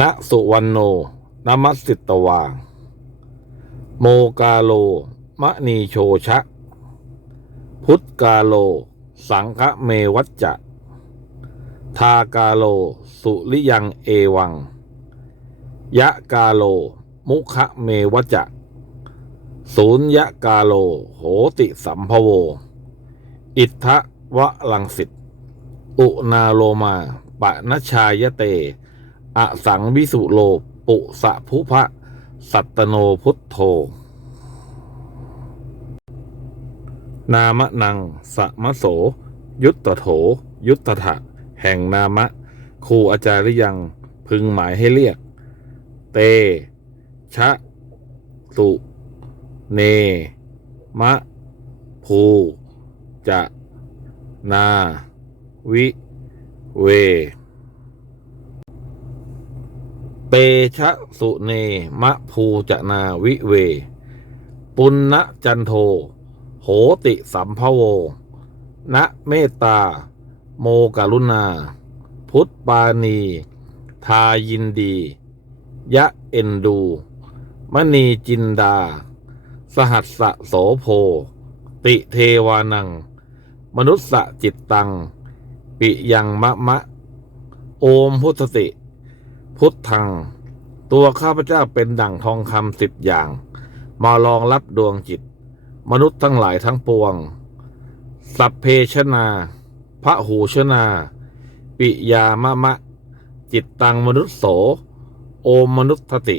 ณสุวรรณโนนมัสสิตวา โมกาโล มะนีโชชะ พุทกาโล สังฆเมวัจจะ ทากาโล สุริยังเอวัง ยะกาโล มุคะเมวัจจะ ศูนยะกาโล โหติสัมภโว อิทธะวะลังสิต อุนาโลมาปะนชายเต อสังวิสุโล ปุสะภุพะ สัตโนพุทโธ นามะนังสะมะโส ยุตตโถ ยุตถะ แห่งนามะ ครูอาจารย์หรือยัง พึงหมายให้เรียก เต ชะ สุ เน มะ ภู จะ นา วิ เว เตชะสุเนมะภูจนาวิเว ปุณณจันโท โหติสัมภโวณเมตตา โมกรุณา พุทธปานีทายินดี ยะเอ็นดู มณีจินดา สหัสสะโสโพ ติเทวานัง มนุษสะจิตตัง ปิยังมะมะ โอมพุทธติ พุทธัง ตัวข้าพเจ้าเป็นดั่งทองคำสิบอย่าง มารองรับดวงจิต มนุษย์ทั้งหลายทั้งปวง สัพเพชนาพระหูชนา ปิยามะมะ จิตตังมนุษย์โส โอมนุษย์ติ